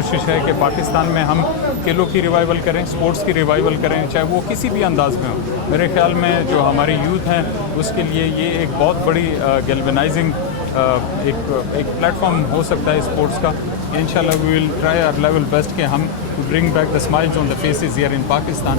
कोशिश है कि पाकिस्तान में हम खेलों की रिवाइवल करें, स्पोर्ट्स की रिवाइवल करें, चाहे वो किसी भी अंदाज में हो। मेरे ख्याल में जो हमारी यूथ हैं उसके लिए ये एक बहुत बड़ी गैल्वेनाइजिंग एक प्लेटफॉर्म हो सकता है स्पोर्ट्स का। इंशाल्लाह we will try our level best कि हम bring back the smiles on the faces here in Pakistan.